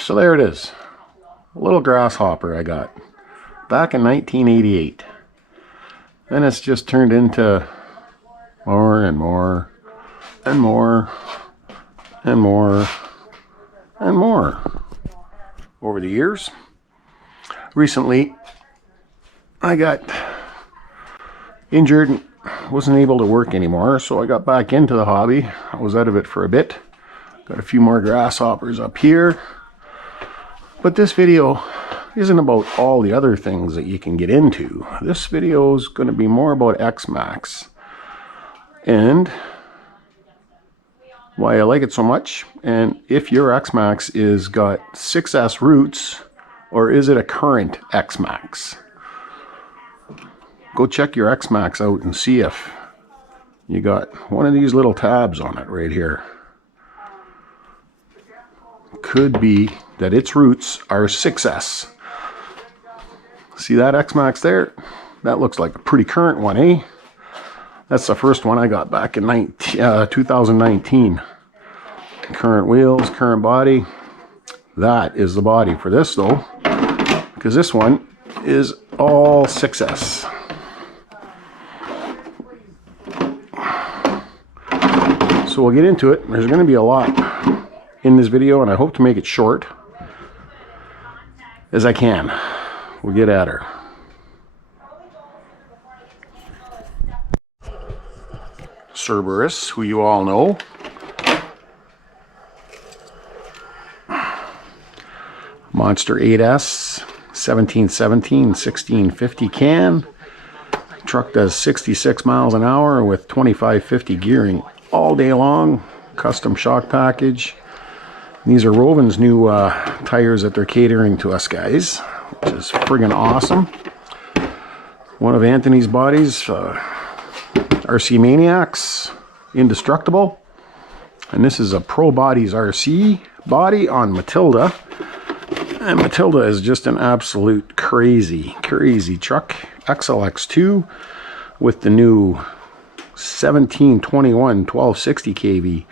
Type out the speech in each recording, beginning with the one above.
So there it is. A little grasshopper I got back in 1988. Then it's just turned into more and more and more and more and more over the years. Recently I got injured and wasn't able to work anymore, so I got back into the hobby. I was out of it for a bit. Got a few more grasshoppers up here. But this video isn't about all the other things that you can get into. This video is going to be more about X-Maxx and why I like it so much, and if your X-Maxx is got 6S roots or is it a current X-Maxx. Go check your X-Maxx out and see if you got one of these little tabs on it right here. Could be that its roots are 6S. See that X-Maxx there? That looks like a pretty current one, eh? That's the first one I got back in 2019. Current wheels, current body. That is the body for this though, because this one is all 6S. So we'll get into it. There's going to be a lot in this video, and I hope to make it short as I can. We'll get at her. Cerberus, who you all know. Monster 8S, 1717, 1650 can. Truck does 66 miles an hour with 2550 gearing all day long. Custom shock package. These are Rovin's new tires that they're catering to us guys, which is friggin' awesome. One of Anthony's bodies, RC Maniacs, Indestructible. And this is a Pro Bodies RC body on Matilda. And Matilda is just an absolute crazy, crazy truck. XLX2 with the new 1721 1260 kV.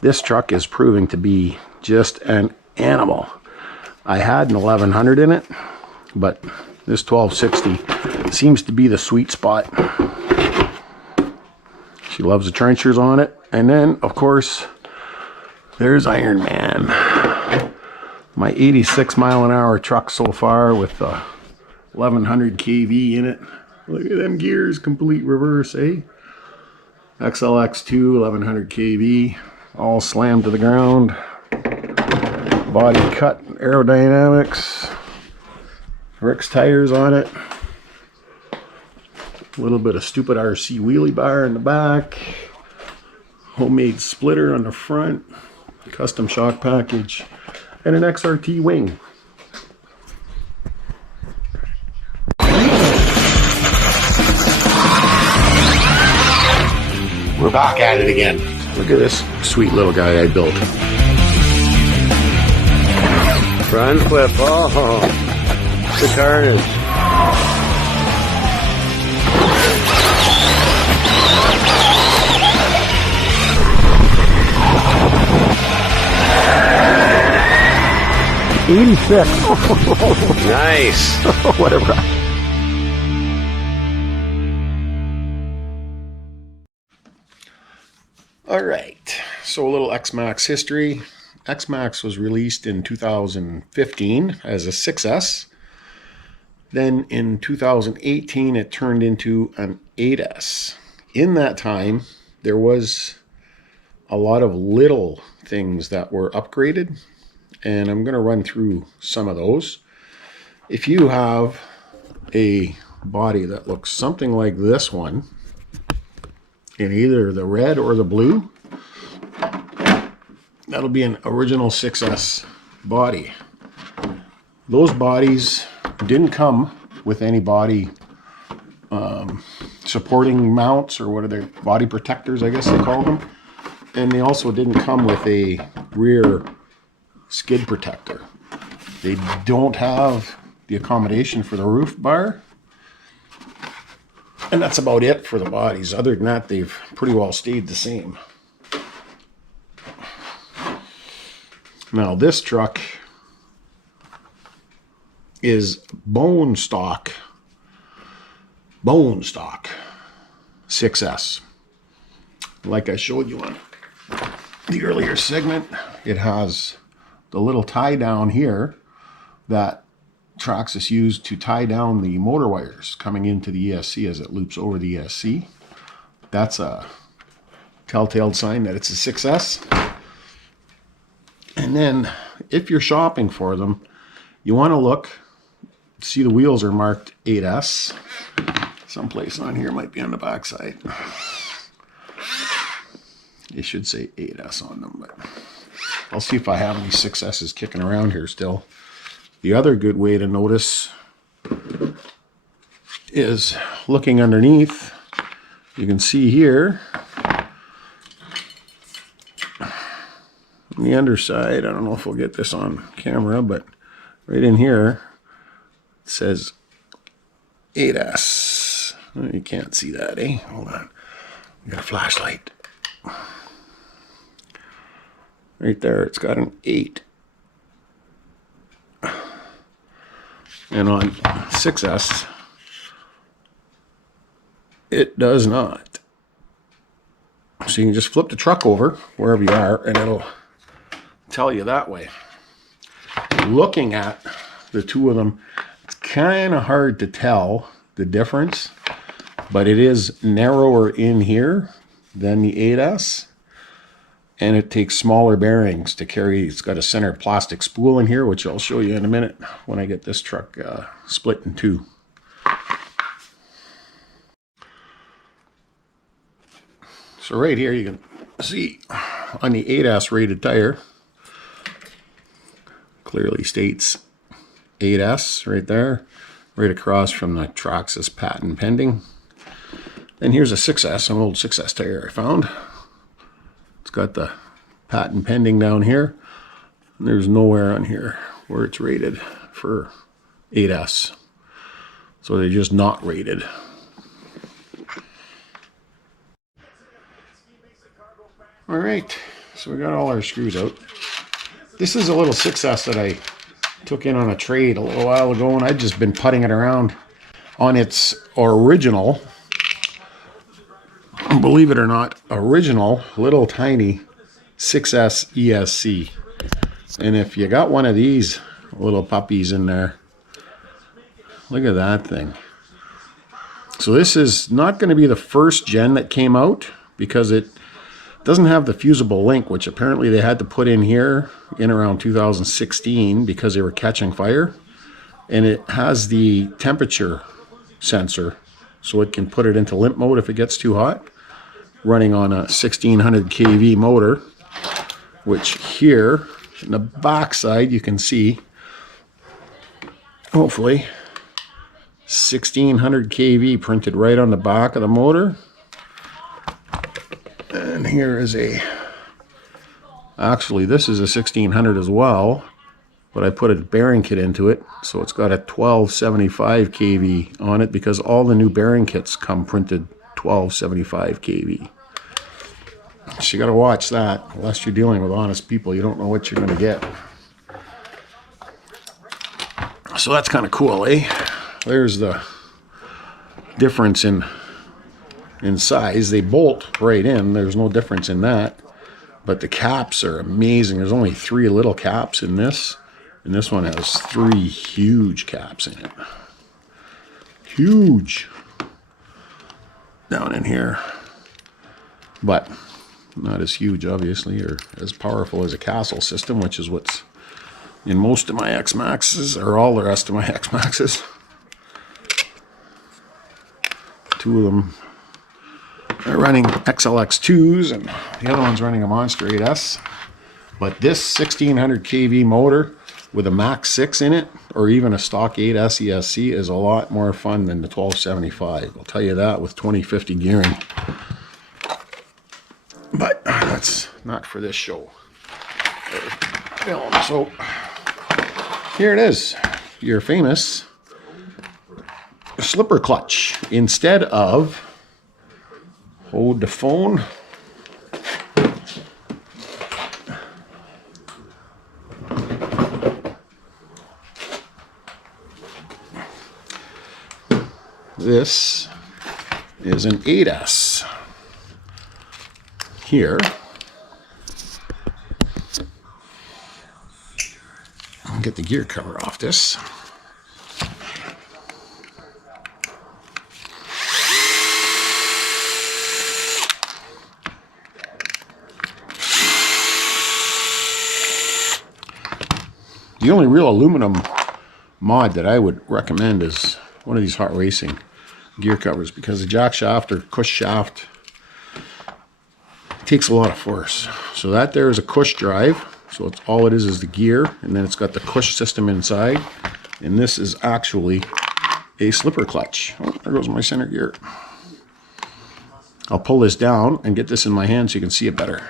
This truck is proving to be just an animal. I had an 1100 in it, but this 1260 seems to be the sweet spot. She loves the trenchers on it. And then, of course, there's Iron Man. My 86 mile an hour truck so far with 1100 kV in it. Look at them gears, complete reverse, eh? XLX2, 1100 kV, all slammed to the ground. Body cut, aerodynamics, Rick's tires on it. A little bit of stupid RC wheelie bar in the back. Homemade splitter on the front. Custom shock package. And an XRT wing. We're back at it again. Look at this sweet little guy I built. Front flip, oh, the carnage. '86. Nice. Whatever. Alright, so a little X-Maxx history. X-Maxx was released in 2015 as a 6S. Then in 2018 it turned into an 8S. In that time there was a lot of little things that were upgraded, and I'm going to run through some of those. If you have a body that looks something like this one, in either the red or the blue, that'll be an original 6S body. Those bodies didn't come with any body supporting mounts, or what are they, body protectors I guess they call them, and they also didn't come with a rear skid protector. They don't have the accommodation for the roof bar. And that's about it for the bodies. Other than that, they've pretty well stayed the same. Now this truck is bone stock 6S. Like I showed you on the earlier segment, it has the little tie down here that Traxxas used to tie down the motor wires coming into the ESC as it loops over the ESC. That's a telltale sign that it's a 6S. And then if you're shopping for them, you want to look, see the wheels are marked 8S. Someplace on here, might be on the back side. It should say 8S on them, but I'll see if I have any 6S's kicking around here still. The other good way to notice is looking underneath. You can see here on the underside, I don't know if we'll get this on camera, but right in here it says 8S. You can't see that, eh? Hold on. I got a flashlight. Right there, it's got an 8. And on 6S, it does not. So you can just flip the truck over wherever you are and it'll tell you that way. Looking at the two of them, it's kind of hard to tell the difference, but it is narrower in here than the 8S, and it takes smaller bearings to carry. It's got a center plastic spool in here, which I'll show you in a minute when I get this truck split in two. So right here you can see on the 8S rated tire, clearly states 8S right there, right across from the Traxxas patent pending. And here's a 6S, an old 6S tire I found. It's got the patent pending down here. And there's nowhere on here where it's rated for 8S. So they're just not rated. All right, so we got all our screws out. This is a little 6S that I took in on a trade a little while ago, and I'd just been putting it around on its original, believe it or not, original little tiny 6S ESC. And if you got one of these little puppies in there, look at that thing. So this is not going to be the first gen that came out, because it doesn't have the fusible link, which apparently they had to put in here in around 2016 because they were catching fire. And it has the temperature sensor, so it can put it into limp mode if it gets too hot, running on a 1600 kV motor, which here in the back side you can see, hopefully, 1600 kV printed right on the back of the motor. And here is actually this is a 1600 as well, but I put a bearing kit into it, so it's got a 1275 kV on it, because all the new bearing kits come printed 1275 kV. So you got to watch that. Unless you're dealing with honest people, you don't know what you're going to get. So that's kind of cool, eh? There's the difference in size. They bolt right in. There's no difference in that. But the caps are amazing. There's only 3 little caps in this. And this one has 3 huge caps in it. Huge. Down in here. But not as huge, obviously, or as powerful as a Castle system, which is what's in most of my X-Maxes, or all the rest of my X-Maxes. 2 of them are running XLX2s, and the other one's running a Monster 8S. But this 1600 kV motor with a Max 6 in it, or even a stock 8S ESC, is a lot more fun than the 1275. I'll tell you that, with 2050 gearing. But that's not for this show. So here it is, your famous slipper clutch. Instead of hold the phone, this is an 8S. Here, I'll get the gear cover off this. The only real aluminum mod that I would recommend is one of these hot racing gear covers, because the jack shaft or cush shaft takes a lot of force. So that there is a cush drive. So it's all it is the gear, and then it's got the cush system inside. And this is actually a slipper clutch. Oh, there goes my center gear. I'll pull this down and get this in my hand so you can see it better.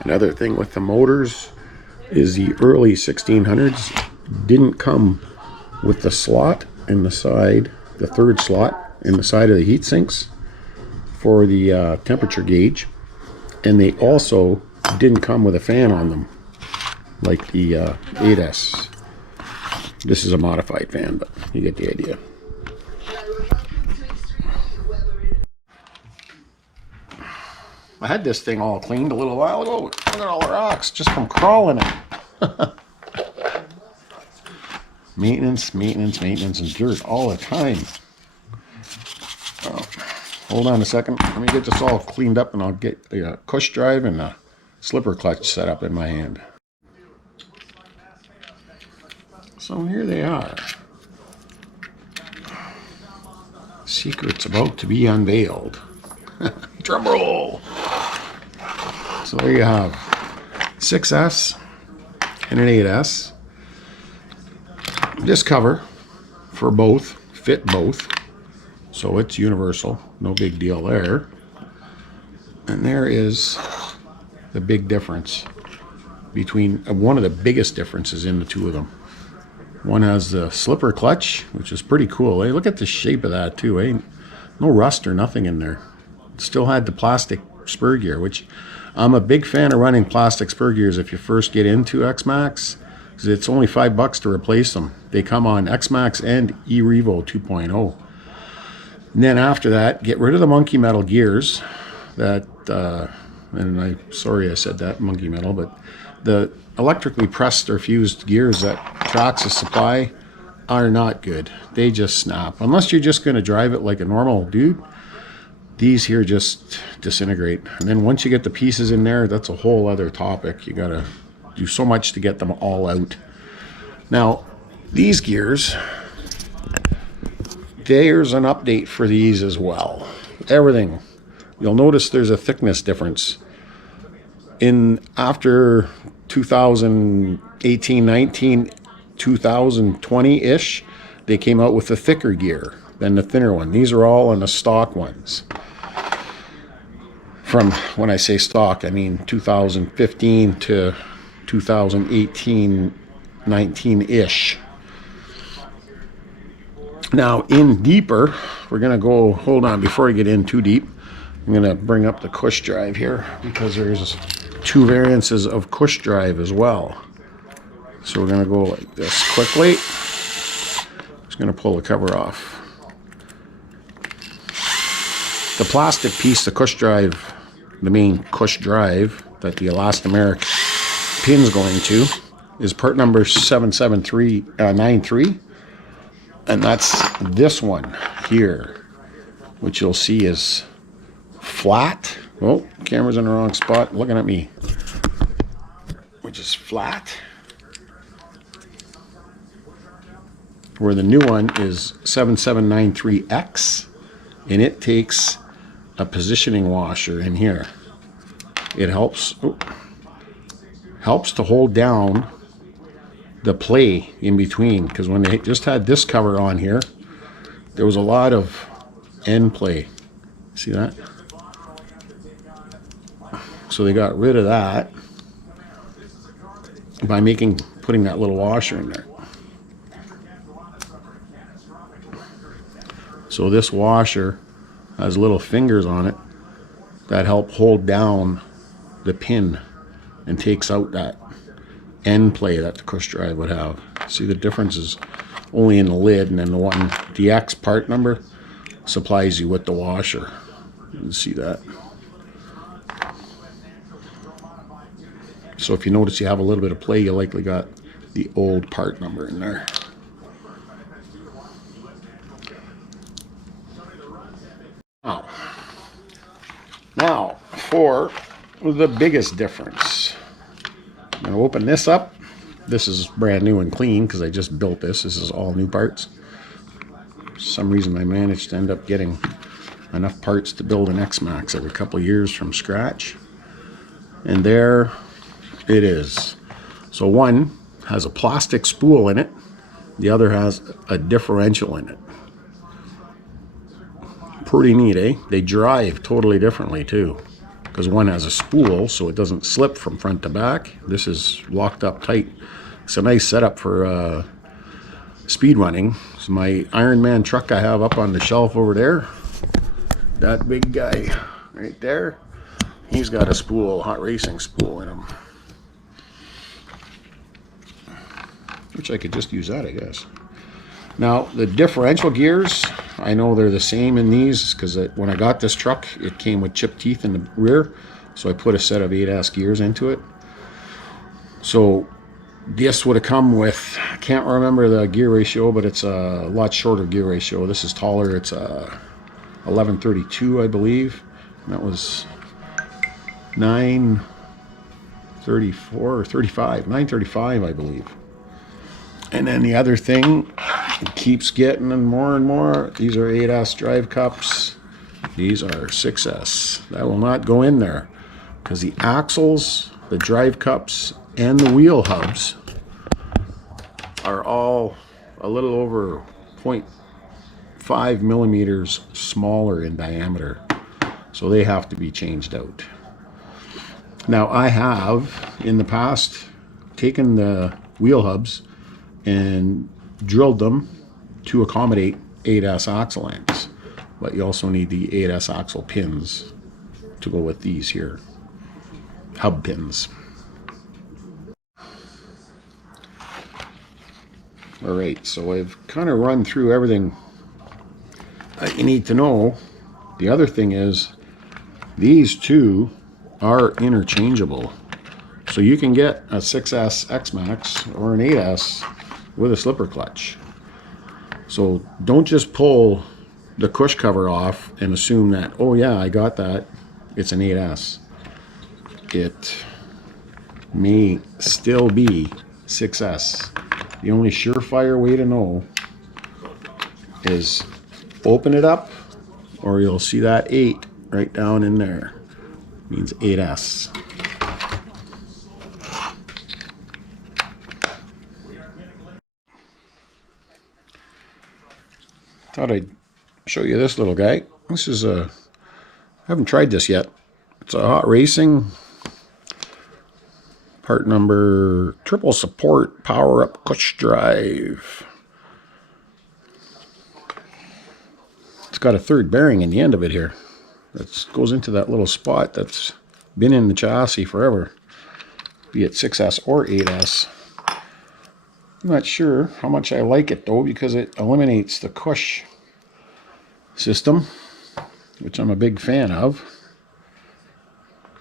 Another thing with the motors is the early 1600s didn't come with the slot in the side, the third slot in the side of the heat sinks for the temperature gauge, and they also didn't come with a fan on them like the 8S. This is a modified fan, but you get the idea. I had this thing all cleaned a little while ago. Look at all the rocks just from crawling it. Maintenance, maintenance, maintenance, and dirt all the time. Oh, hold on a second. Let me get this all cleaned up and I'll get the cush drive and the slipper clutch set up in my hand. So here they are. Secrets about to be unveiled. Drum roll. So there you have 6S and an 8S. This cover for both, fit both. So it's universal, no big deal there. And there is the big difference between, one of the biggest differences in the two of them. One has the slipper clutch, which is pretty cool. Hey, look at the shape of that too. Eh? No rust or nothing in there. Still had the plastic spur gear, which I'm a big fan of running plastic spur gears if you first get into X-Maxx, because it's only $5 to replace them. They come on X-Maxx and E-Revo 2.0. And then after that, get rid of the monkey metal gears that, and sorry I said that, monkey metal, but the electrically pressed or fused gears that Traxxas supply are not good. They just snap. Unless you're just going to drive it like a normal dude, these here just disintegrate. And then once you get the pieces in there, that's a whole other topic. You got to do so much to get them all out. Now, these gears, there's an update for these as well. Everything. You'll notice there's a thickness difference. After 2018, 19, 2020-ish, they came out with the thicker gear than the thinner one. These are all in the stock ones. From, when I say stock, I mean 2015 to 2018, 19-ish. Now, in deeper, we're going to go, hold on, before I get in too deep, I'm going to bring up the cush drive here, because there's two variances of cush drive as well. So we're going to go like this quickly. Just going to pull the cover off. The plastic piece, the cush drive, the main cush drive that the elastomeric pin's going to, is part number 77393, and that's this one here, which you'll see is flat. Oh, camera's in the wrong spot, looking at me. Which is flat. Where the new one is 7793X, and it takes a positioning washer in here. It helps to hold down the play in between, because when they just had this cover on here, there was a lot of end play. See that? So they got rid of that by putting that little washer in there. So this washer has little fingers on it that help hold down the pin and takes out that end play that the cush drive would have. See the difference is only in the lid, and then the X part number supplies you with the washer. You can see that. So if you notice you have a little bit of play, you likely got the old part number in there. Now for the biggest difference. I'm going to open this up. This is brand new and clean because I just built this. This is all new parts. For some reason I managed to end up getting enough parts to build an X-Maxx every couple of years from scratch. And there it is. So one has a plastic spool in it. The other has a differential in it. Pretty neat, eh? They drive totally differently too, because one has a spool so it doesn't slip from front to back. This is locked up tight. It's a nice setup for speed running. So my Ironman truck I have up on the shelf over there, that big guy right there, he's got a spool, hot racing spool in him, which I could just use that, I guess. Now the differential gears, I know they're the same in these because when I got this truck it came with chipped teeth in the rear, so I put a set of 8S gears into it. So this would have come with, I can't remember the gear ratio, but it's a lot shorter gear ratio. This is taller. It's a 1132, I believe, and that was 934 or 35, 935, I believe. And then the other thing, it keeps getting more and more. These are 8S drive cups. These are 6S. That will not go in there because the axles, the drive cups, and the wheel hubs are all a little over 0.5 millimeters smaller in diameter. So they have to be changed out. Now I have, in the past, taken the wheel hubs and drilled them to accommodate 8S axle lengths, but you also need the 8S axle pins to go with these here, hub pins. All right, so I've kind of run through everything that you need to know. The other thing is these two are interchangeable, so you can get a 6S X-Maxx or an 8S with a slipper clutch. So don't just pull the cush cover off and assume that, oh yeah, I got that, it's an 8S. It may still be 6S. The only surefire way to know is open it up, or you'll see that 8 right down in there. It means 8S. Thought I'd show you this little guy. This is I haven't tried this yet. It's a hot racing part number triple support power up cush drive. It's got a third bearing in the end of it here. That goes into that little spot that's been in the chassis forever, be it 6S or 8S. I'm not sure how much I like it though, because it eliminates the cush system, which I'm a big fan of.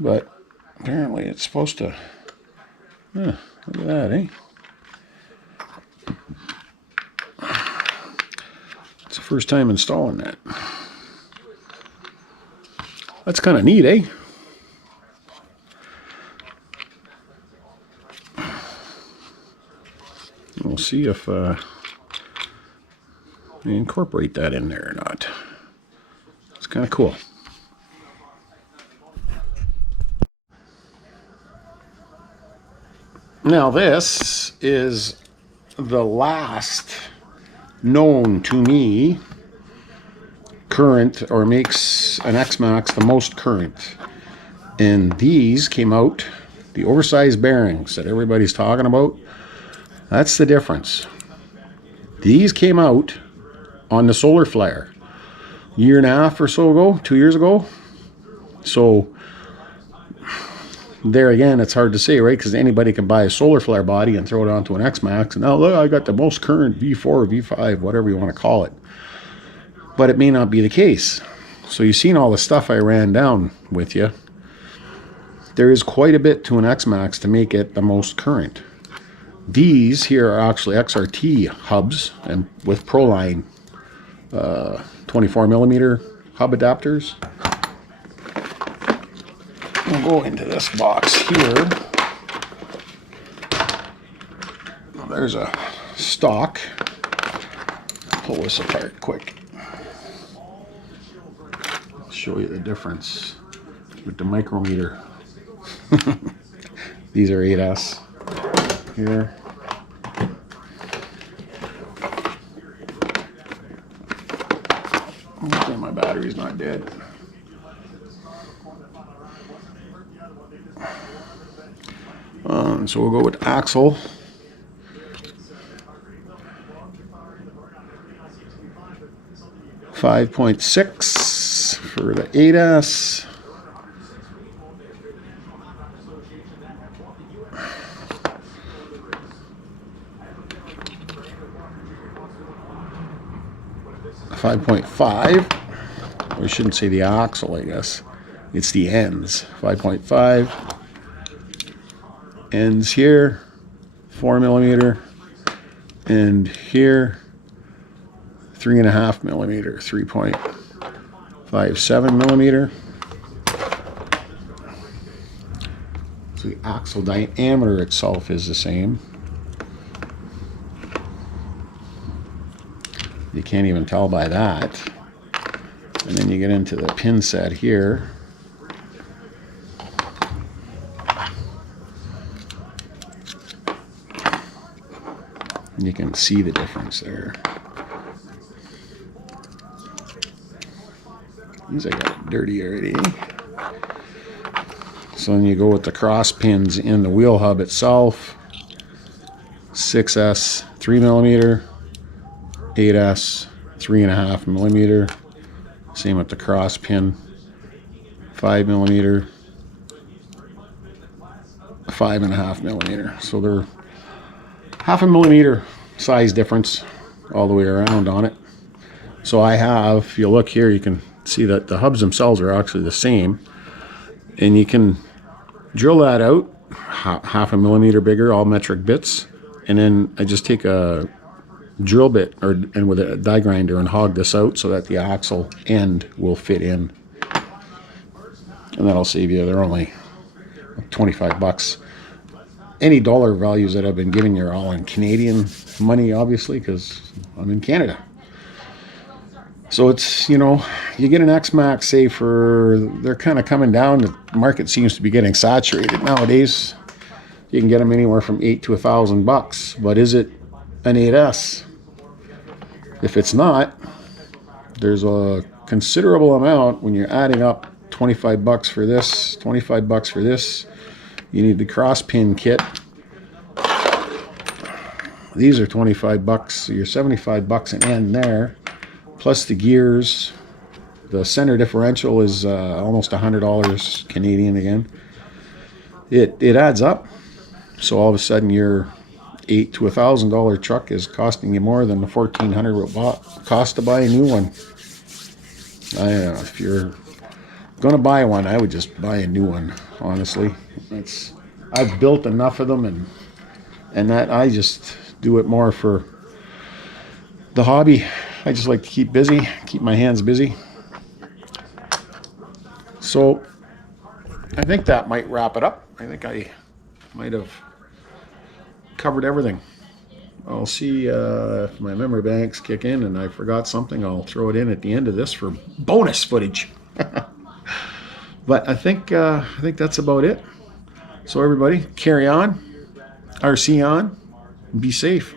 But apparently it's supposed to, look at that, eh? It's the first time installing that. That's kind of neat, eh? We'll see if I incorporate that in there or not. It's kind of cool. Now this is the last known to me current, or makes an X-Maxx the most current. And these came out, the oversized bearings that everybody's talking about. That's the difference. These came out on the solar flare year and a half or so ago, 2 years ago. So there again, it's hard to say, right? Because anybody can buy a solar flare body and throw it onto an X-Maxx, and now look, I got the most current V4, V5, whatever you want to call it. But it may not be the case. So you've seen all the stuff I ran down with you. There is quite a bit to an X-Maxx to make it the most current. These here are actually XRT hubs and with Proline 24 millimeter hub adapters. We'll go into this box here. There's a stock. Pull this apart quick. Show you the difference with the micrometer. These are 8S here. Okay, my battery's not dead. So we'll go with axle. .6 for the 8S. .5. We shouldn't say the axle, I guess. It's the ends. 5.5. Ends here. 4 millimeter. And here. 3.5 millimeter. 3.57 millimeter. So the axle diameter itself is the same. You can't even tell by that. And then you get into the pin set here. You can see the difference there. These I got dirty already. So then you go with the cross pins in the wheel hub itself. 6S 3 millimeter, 8S 3.5 millimeter. Same with the cross pin. 5 millimeter, 5.5 millimeter. So they're 0.5 millimeter size difference all the way around on it. So I have, if you look here, you can see that the hubs themselves are actually the same, and you can drill that out 0.5 millimeter bigger, all metric bits, and then I just take a drill bit and with a die grinder and hog this out so that the axle end will fit in, and that'll save you. They're only 25 bucks. Any dollar values that I've been giving you are all in Canadian money, obviously, because I'm in Canada. So it's, you know, you get an X-Maxx, say they're kind of coming down. The market seems to be getting saturated nowadays. You can get them anywhere from $8 to $1,000. But is it an 8S? If it's not, there's a considerable amount when you're adding up 25 bucks for this, 25 bucks for this. You need the cross pin kit. These are 25 bucks, so you're 75 bucks an end there. Plus the gears. The center differential is almost $100 Canadian again. It adds up. So all of a sudden your $8 to $1,000 truck is costing you more than the $1,400 it cost to buy a new one. I don't know, if you're gonna buy one, I would just buy a new one, honestly. I've built enough of them, and that I just do it more for the hobby. I just like to keep busy, keep my hands busy. So I think that might wrap it up. I think I might have covered everything. I'll see if my memory banks kick in and I forgot something. I'll throw it in at the end of this for bonus footage. But I think that's about it. So everybody, carry on, RC on, be safe.